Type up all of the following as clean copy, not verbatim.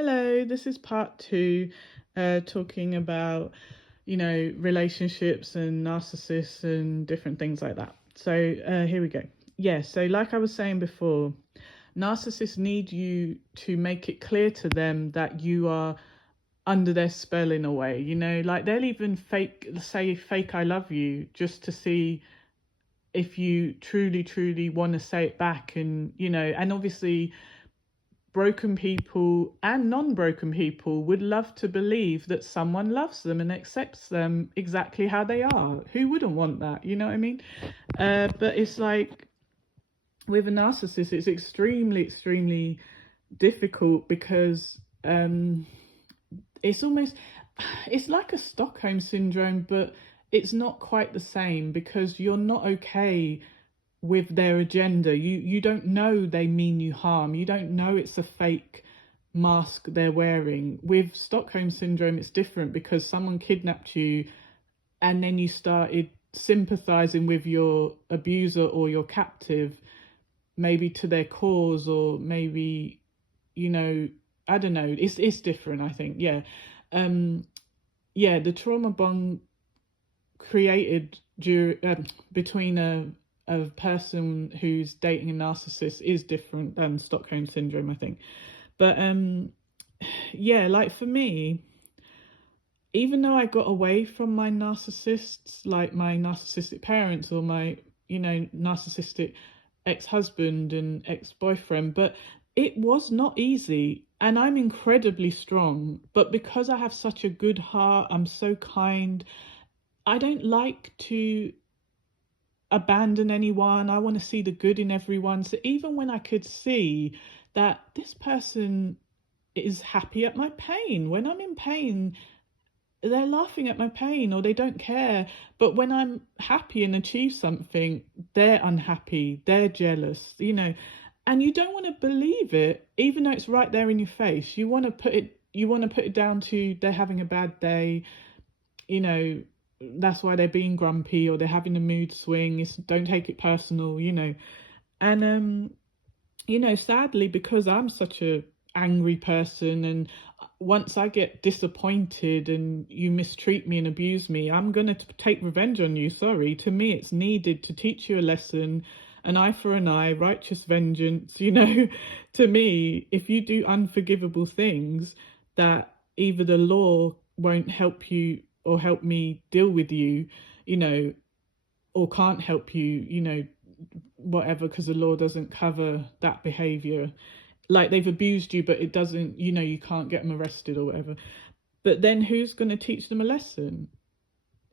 Hello, this is part two, talking about, relationships and narcissists and different things like that. So here we go. Yeah, so like I was saying before, narcissists need you to make it clear to them that you are under their spell in a way, like they'll even fake I love you just to see if you truly, truly want to say it back. And obviously broken people and non-broken people would love to believe that someone loves them and accepts them exactly how they are. Who wouldn't want that? You know what I mean? But it's like with a narcissist, it's extremely, extremely difficult because it's almost, it's like a Stockholm syndrome, but it's not quite the same because you're not okay with their agenda. You don't know they mean you harm. You don't know it's a fake mask they're wearing. With Stockholm syndrome, it's different because someone kidnapped you and then you started sympathizing with your abuser or your captive, maybe to their cause, or maybe, I don't know. It's different, I think. Yeah. The trauma bond created between a person who's dating a narcissist is different than Stockholm syndrome, I think. But like for me, even though I got away from my narcissists, like my narcissistic parents or my, narcissistic ex-husband and ex-boyfriend, but it was not easy. And I'm incredibly strong, but because I have such a good heart, I'm so kind, I don't like to abandon anyone. I want to see the good in everyone. So even when I could see that this person is happy at my pain, when I'm in pain, they're laughing at my pain or they don't care. But when I'm happy and achieve something, they're unhappy, they're jealous, and you don't want to believe it, even though it's right there in your face. You want to put it down to they're having a bad day, that's why they're being grumpy or they're having a mood swing. Don't take it personal, And sadly, because I'm such a angry person, and once I get disappointed and you mistreat me and abuse me, I'm gonna take revenge on you. Sorry, to me it's needed to teach you a lesson. An eye for an eye, righteous vengeance. To me, if you do unforgivable things, that either the law won't help you or help me deal with you, or can't help you, whatever, because the law doesn't cover that behavior. Like they've abused you, but it doesn't, you can't get them arrested or whatever. But then who's going to teach them a lesson?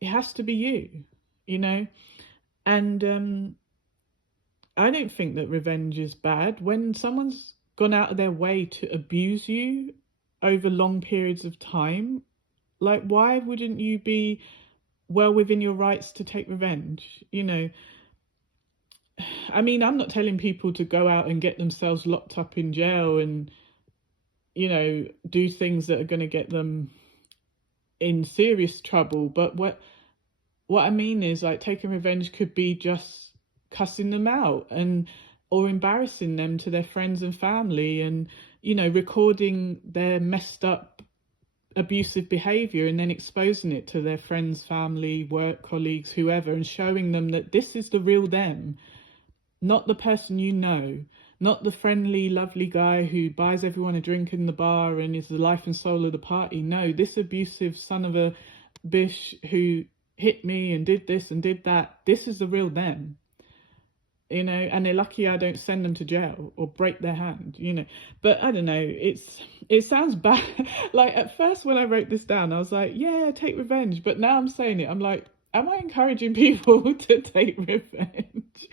It has to be you. And I don't think that revenge is bad. When someone's gone out of their way to abuse you over long periods of time, like, why wouldn't you be well within your rights to take revenge? I mean, I'm not telling people to go out and get themselves locked up in jail and, do things that are going to get them in serious trouble. But what I mean is, like, taking revenge could be just cussing them out or embarrassing them to their friends and family, and, recording their messed up abusive behavior and then exposing it to their friends, family, work colleagues, whoever, and showing them that this is the real them, not the person not the friendly, lovely guy who buys everyone a drink in the bar and is the life and soul of the party. No, this abusive son of a bish who hit me and did this and did that, this is the real them. And they're lucky I don't send them to jail or break their hand, But I don't know, it sounds bad. Like at first when I wrote this down, I was like, yeah, take revenge. But now I'm saying it, I'm like, am I encouraging people to take revenge?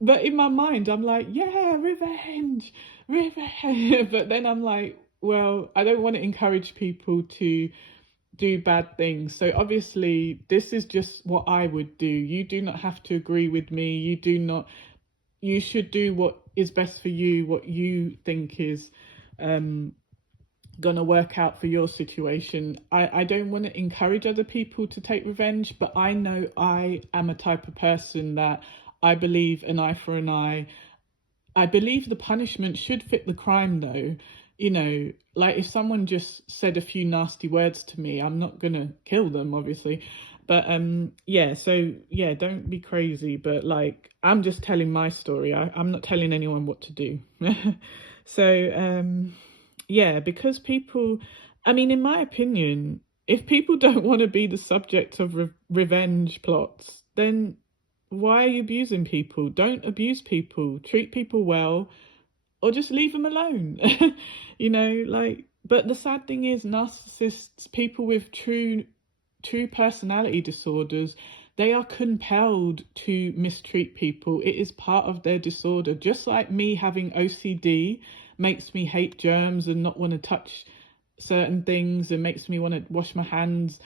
But in my mind, I'm like, yeah, revenge. But then I'm like, well, I don't want to encourage people to do bad things. So obviously this is just what I would do. You do not have to agree with me. You should do what is best for you, what you think is gonna work out for your situation. I don't want to encourage other people to take revenge, but I know I am a type of person that I believe an eye for an eye. I believe the punishment should fit the crime though. Like if someone just said a few nasty words to me, I'm not gonna kill them, obviously. But yeah, so yeah, don't be crazy. But like, I'm just telling my story. I'm not telling anyone what to do. So yeah, because people, I mean, in my opinion, if people don't want to be the subject of revenge plots, then why are you abusing people? Don't abuse people. Treat people well, or just leave them alone. Like, but the sad thing is, narcissists, people with true personality disorders, they are compelled to mistreat people. It is part of their disorder. Just like me having OCD makes me hate germs and not want to touch certain things, and makes me want to wash my hands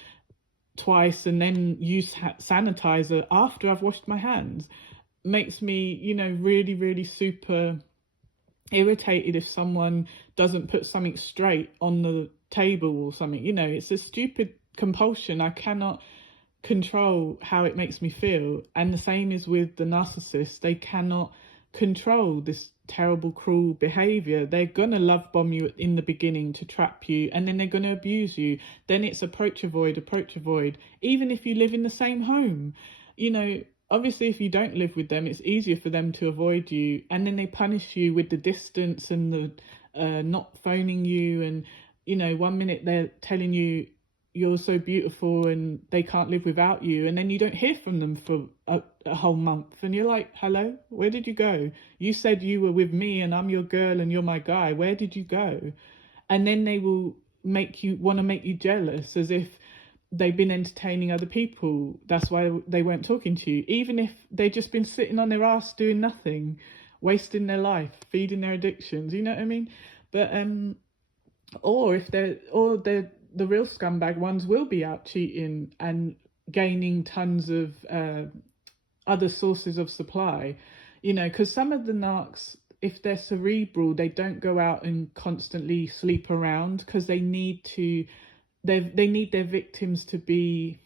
twice and then use sanitizer after I've washed my hands, makes me, really, really super irritated if someone doesn't put something straight on the table or something. It's a stupid compulsion. I cannot control how it makes me feel. And the same is with the narcissist. They cannot control this terrible, cruel behavior. They're gonna love bomb you in the beginning to trap you, and then they're gonna abuse you. Then it's approach, avoid, even if you live in the same home. Obviously, if you don't live with them, it's easier for them to avoid you, and then they punish you with the distance and the not phoning you. And 1 minute they're telling you you're so beautiful and they can't live without you, and then you don't hear from them for a whole month, and you're like, hello, where did you go? You said you were with me and I'm your girl and you're my guy. Where did you go? And then they will make you jealous, as if they've been entertaining other people. That's why they weren't talking to you, even if they've just been sitting on their ass doing nothing, wasting their life, feeding their addictions. You know what I mean? But or if they're the real scumbag ones, will be out cheating and gaining tons of other sources of supply. Because some of the narcs, if they're cerebral, they don't go out and constantly sleep around, because they need their victims to be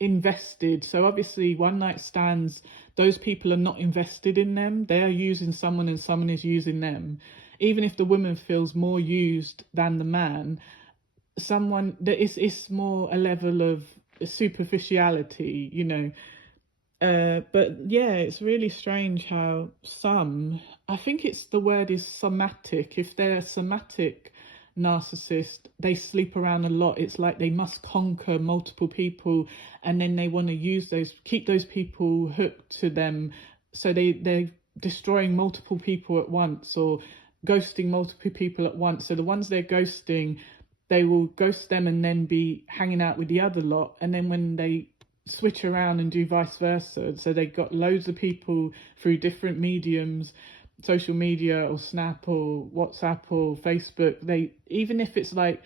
invested. So obviously, one night stands, those people are not invested in them. They are using someone and someone is using them. Even if the woman feels more used than the man, someone that is, it's more a level of superficiality. But yeah, it's really strange how some, I think it's, the word is somatic. If they're a somatic narcissist, they sleep around a lot. It's like they must conquer multiple people, and then they want to keep those people hooked to them. So they're destroying multiple people at once, or ghosting multiple people at once. So the ones they're ghosting, they will ghost them and then be hanging out with the other lot. And then when they switch around and do vice versa, so they got loads of people through different mediums, social media or Snap or WhatsApp or Facebook, they, even if it's like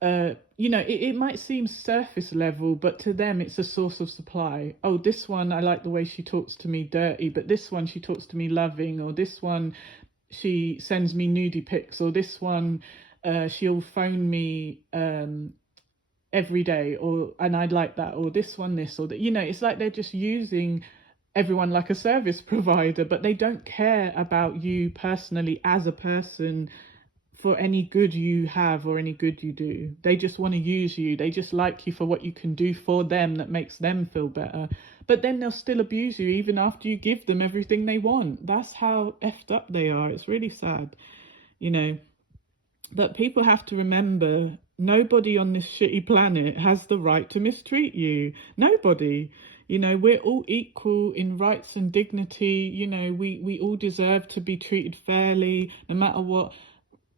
it might seem surface level, but to them it's a source of supply. Oh, this one, I like the way she talks to me dirty, but this one she talks to me loving, or this one she sends me nudie pics, or this one she'll phone me every day, and I'd like that, or this one, this or that. It's like they're just using everyone like a service provider, but they don't care about you personally as a person, for any good you have or any good you do. They just want to use you. They just like you for what you can do for them that makes them feel better. But then they'll still abuse you even after you give them everything they want. That's how effed up they are. It's really sad, you know. But people have to remember, nobody on this shitty planet has the right to mistreat you. Nobody. We're all equal in rights and dignity. We all deserve to be treated fairly, no matter what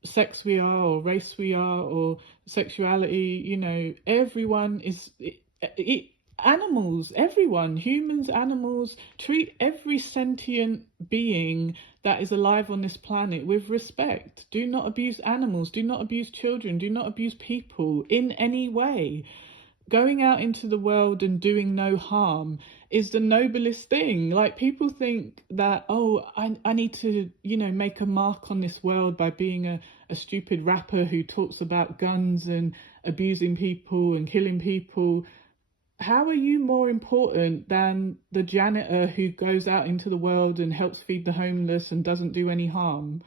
sex we are, or race we are, or sexuality. Everyone is animals, everyone, humans, animals, treat every sentient being that is alive on this planet with respect. Do not abuse animals, do not abuse children, do not abuse people in any way. Going out into the world and doing no harm is the noblest thing. Like, people think that, oh, I need to, make a mark on this world by being a stupid rapper who talks about guns and abusing people and killing people. How are you more important than the janitor who goes out into the world and helps feed the homeless and doesn't do any harm?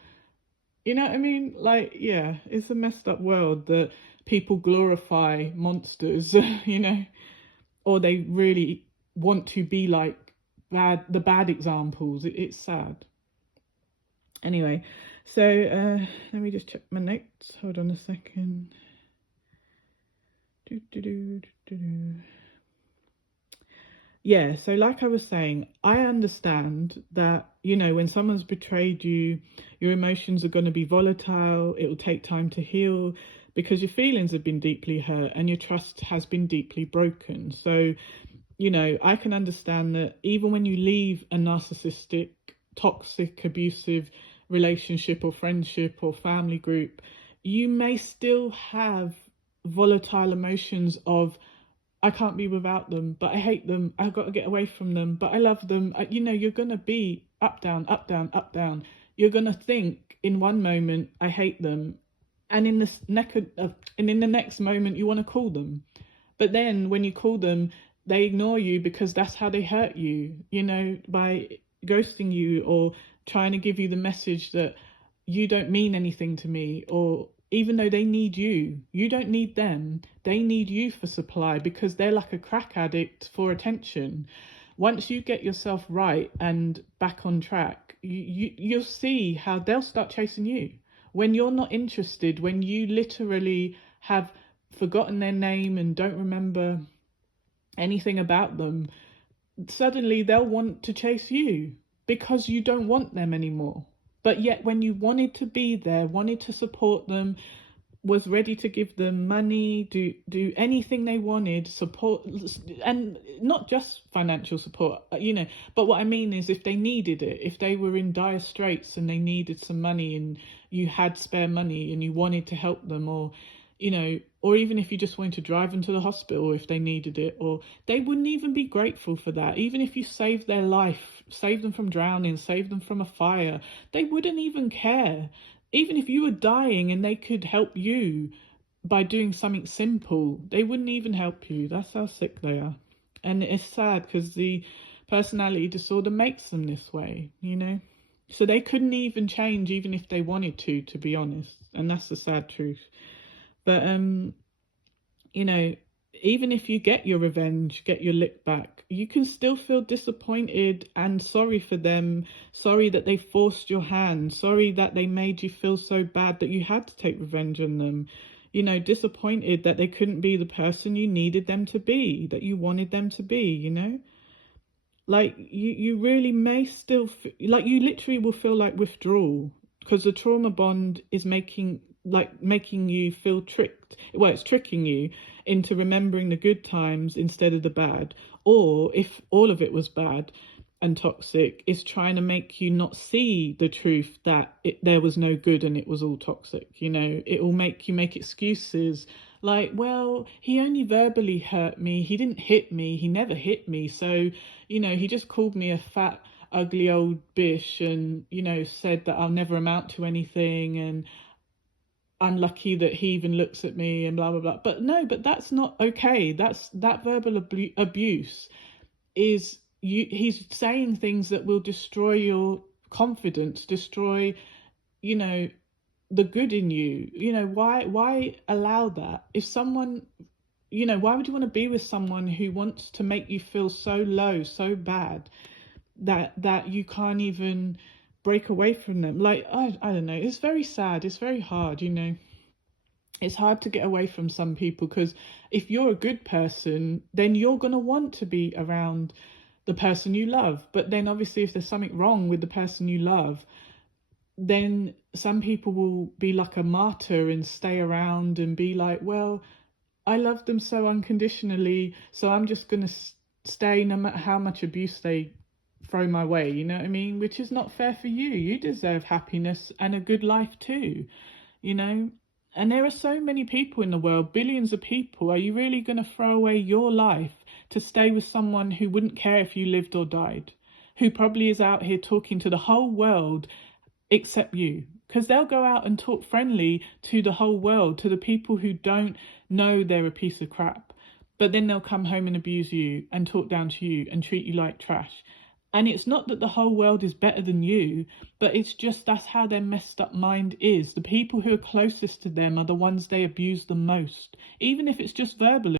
You know what I mean? Like, yeah, it's a messed up world that people glorify monsters, you know, or they really want to be like the bad examples. It's sad. Anyway, so let me just check my notes. Hold on a second. Do, do, do, do, do. Yeah, so like I was saying, I understand that, you know, when someone's betrayed you, your emotions are going to be volatile, it will take time to heal because your feelings have been deeply hurt and your trust has been deeply broken. So, you know, I can understand that even when you leave a narcissistic, toxic, abusive relationship or friendship or family group, you may still have volatile emotions of, I can't be without them, but I hate them. I've got to get away from them, but I love them. You know, you're going to be up, down, up, down, up, down. You're going to think in one moment, I hate them. And in the next moment, you want to call them. But then when you call them, they ignore you because that's how they hurt you, you know, by ghosting you or trying to give you the message that you don't mean anything to me, or even though they need you, you don't need them. They need you for supply because they're like a crack addict for attention. Once you get yourself right and back on track, you'll see how they'll start chasing you. When you're not interested, when you literally have forgotten their name and don't remember anything about them, suddenly they'll want to chase you because you don't want them anymore. But yet, when you wanted to be there, wanted to support them, was ready to give them money, do anything they wanted, support, and not just financial support, you know. But what I mean is, if they needed it, if they were in dire straits and they needed some money, and you had spare money and you wanted to help them, or you know, or even if you just wanted to drive them to the hospital if they needed it, or they wouldn't even be grateful for that. Even if you saved their life, saved them from drowning, saved them from a fire, they wouldn't even care. Even if you were dying and they could help you by doing something simple, they wouldn't even help you. That's how sick they are. And it's sad because the personality disorder makes them this way, you know? So they couldn't even change even if they wanted to be honest. And that's the sad truth. But you know, even if you get your revenge, get your lick back, you can still feel disappointed and sorry for them, sorry that they forced your hand, sorry that they made you feel so bad that you had to take revenge on them. You know, disappointed that they couldn't be the person you needed them to be, that you wanted them to be, you know? Like you really may still like you literally will feel like withdrawal because the trauma bond is making you feel tricked. Well, it's tricking you into remembering the good times instead of the bad, or if all of it was bad and toxic, is trying to make you not see the truth that there was no good and it was all toxic. You know, it will make you make excuses like, well, he only verbally hurt me, he didn't hit me, he never hit me, so you know, he just called me a fat ugly old bish and you know said that I'll never amount to anything and unlucky that he even looks at me and blah blah blah. But no, but that's not okay. That verbal abuse is you, he's saying things that will destroy your confidence, destroy, you know, the good in you. You know, why allow that? If someone, you know, why would you want to be with someone who wants to make you feel so low, so bad that you can't even break away from them? Like I don't know, it's very sad, it's very hard, you know. It's hard to get away from some people because if you're a good person, then you're going to want to be around the person you love. But then obviously if there's something wrong with the person you love, then some people will be like a martyr and stay around and be like, well, I love them so unconditionally, so I'm just going to stay no matter how much abuse they throw my way, you know what I mean? Which is not fair for you. You deserve happiness and a good life too, you know? And there are so many people in the world, billions of people. Are you really going to throw away your life to stay with someone who wouldn't care if you lived or died? Who probably is out here talking to the whole world except you? Because they'll go out and talk friendly to the whole world, to the people who don't know they're a piece of crap. But then they'll come home and abuse you and talk down to you and treat you like trash. And it's not that the whole world is better than you, but it's just that's how their messed up mind is. The people who are closest to them are the ones they abuse the most, even if it's just verbally.